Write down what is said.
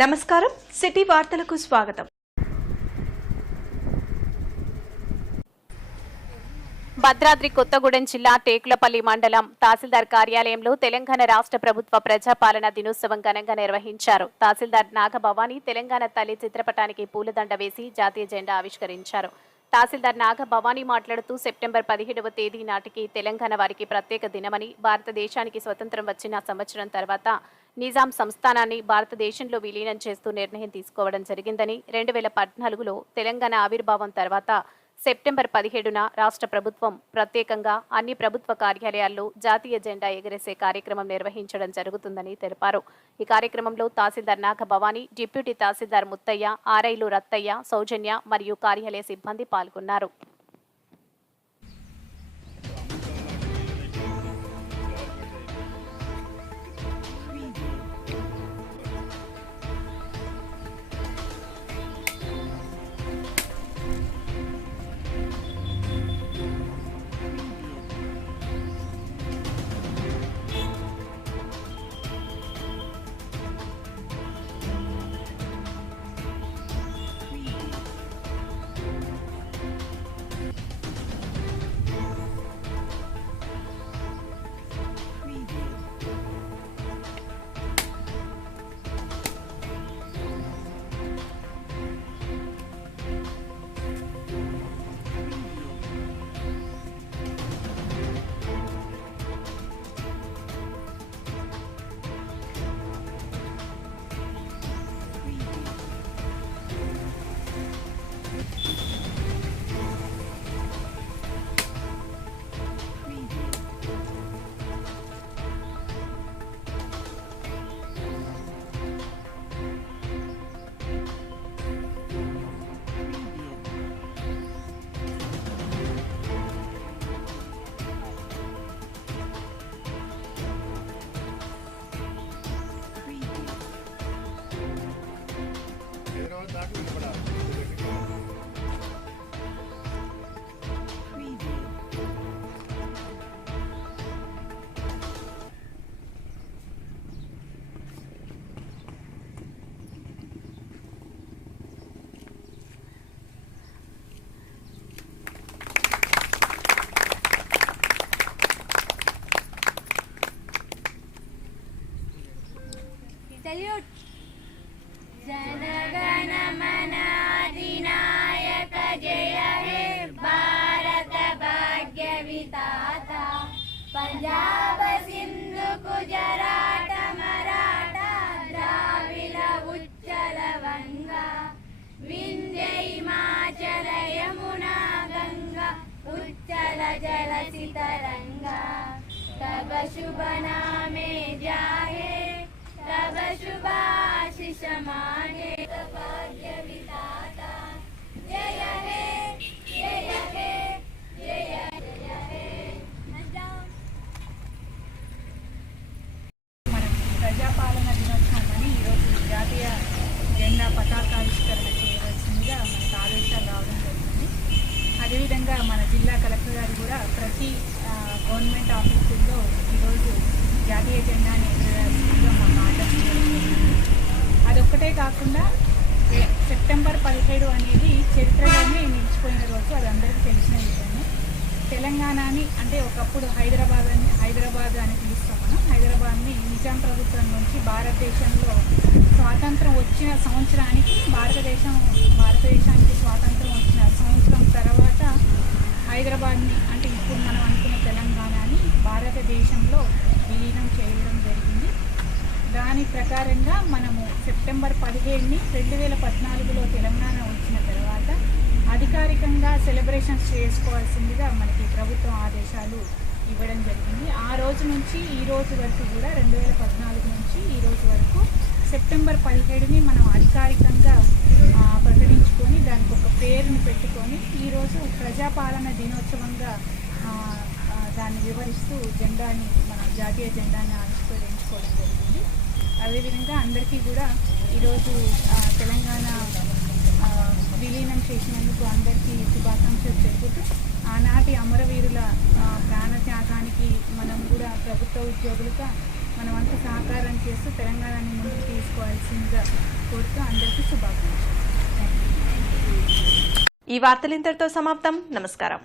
నమస్కారం. సిటీ వార్తలకు స్వాగతం. భద్రాద్రి కొత్తగూడెం జిల్లా టేకులపల్లి మండలం తహసీల్దార్ కార్యాలయంలో తెలంగాణ రాష్ట్ర ప్రభుత్వ ప్రజాపాలన దినోత్సవం ఘనంగా నిర్వహించారు. తహసీల్దార్ నాగభవాని తెలంగాణ తల్లి చిత్రపటానికి పూలదండ వేసి జాతీయ జెండా ఆవిష్కరించారు. తహసీల్దార్ నాగభవాని మాట్లాడుతూ సెప్టెంబర్ పదిహేడవ తేదీ నాటికి తెలంగాణ వారికి ప్రత్యేక దినమని భారతదేశానికి స్వతంత్రం వచ్చిన సంవత్సరం తర్వాత నిజాం సంస్థానాన్ని భారతదేశంలో విలీనం చేస్తూ నిర్ణయం తీసుకోవడం జరిగిందని రెండు వేల పద్నాలుగులో తెలంగాణ ఆవిర్భావం తర్వాత సెప్టెంబర్ పదిహేడున రాష్ట్ర ప్రభుత్వం ప్రత్యేకంగా అన్ని ప్రభుత్వ కార్యాలయాల్లో జాతీయ జెండా ఎగరేసే కార్యక్రమం నిర్వహించడం జరుగుతుందని తెలిపారు. ఈ కార్యక్రమంలో తహసీల్దార్ నాగ భవానీ డిప్యూటీ తహసీల్దార్ ముత్తయ్య ఆర్ఐలు రత్తయ్య సౌజన్య మరియు కార్యాలయ సిబ్బంది పాల్గొన్నారు. సెల్యూట్ జనగణ మనాధినాయక జయ హే భారత భాగ్య విధాత పంజాబ సింధు గుజరాట మరాఠ ద్రావిడ ఉచ్చల వంగ వింధ్య హిమాచల యమునా గంగా ఉచ్చల జల సితరంగా తవ శుభ నామే జాహే तब शुभाशिष मागे भाग्य विधाता जय हे जय हे जय जय हे మనం ప్రజాపాలన దినోత్సవం అని ఈరోజు జాతీయ జెండా పతాకావిష్కరణ చేయవలసిందిగా మనకు ఆదేశాలు రావడం జరుగుతుంది అదేవిధంగా మన జిల్లా కలెక్టర్ గారు కూడా ప్రతి ఆ, గవర్నమెంట్ ఆఫీసుల్లో ఈరోజు జాతీయ జెండాని ఎగరవేయాల్సిందిగా అదొక్కటే కాకుండా సెప్టెంబర్ పదిహేడు అనేది చరిత్రలోనే నిలిచిపోయిన రోజు అది అందరికీ తెలిసిన విషయమే. తెలంగాణని అంటే ఒకప్పుడు హైదరాబాద్ అని హైదరాబాద్ అని పిలుస్తాం మనం. హైదరాబాద్ని నిజాం ప్రభుత్వం నుంచి భారతదేశంలో స్వాతంత్రం వచ్చిన సంవత్సరానికి భారతదేశం భారతదేశానికి స్వాతంత్రం వచ్చిన సంవత్సరం తర్వాత హైదరాబాద్ని అంటే ఇప్పుడు మనం అనుకున్న తెలంగాణని భారతదేశంలో విలీనం చేయడం జరిగింది దాని ప్రకారంగా మనము సెప్టెంబర్ పదిహేడుని రెండు వేల పద్నాలుగులో తెలంగాణ వచ్చిన తర్వాత అధికారికంగా సెలబ్రేషన్స్ చేసుకోవాల్సిందిగా మనకి ప్రభుత్వం ఆదేశాలు ఇవ్వడం జరిగింది. ఆ రోజు నుంచి ఈ రోజు వరకు కూడా రెండు వేల పద్నాలుగు నుంచి ఈ రోజు వరకు సెప్టెంబర్ పదిహేడుని మనం అధికారికంగా ప్రకటించుకొని దానికి ఒక పేరును పెట్టుకొని ఈరోజు ప్రజాపాలన దినోత్సవంగా దాన్ని వివరిస్తూ జెండాని మన జాతీయ జెండాని ఆవిష్కరించుకోవడం జరిగింది. అదేవిధంగా అందరికీ కూడా ఈరోజు తెలంగాణ విలీనం చేసినందుకు అందరికీ శుభాకాంక్షలు చెబుతూ ఆనాటి అమరవీరుల ప్రాణత్యాగానికి ప్రాణ త్యాగానికి మనం కూడా ప్రభుత్వ ఉద్యోగులుగా మనమంతా సహకారం చేస్తూ తెలంగాణని ముందుకు తీసుకోవాల్సిందిగా కోరుతూ అందరికీ శుభాకాంక్షలు. ఈ వార్తలు ఇంతటితో సమాప్తం. నమస్కారం.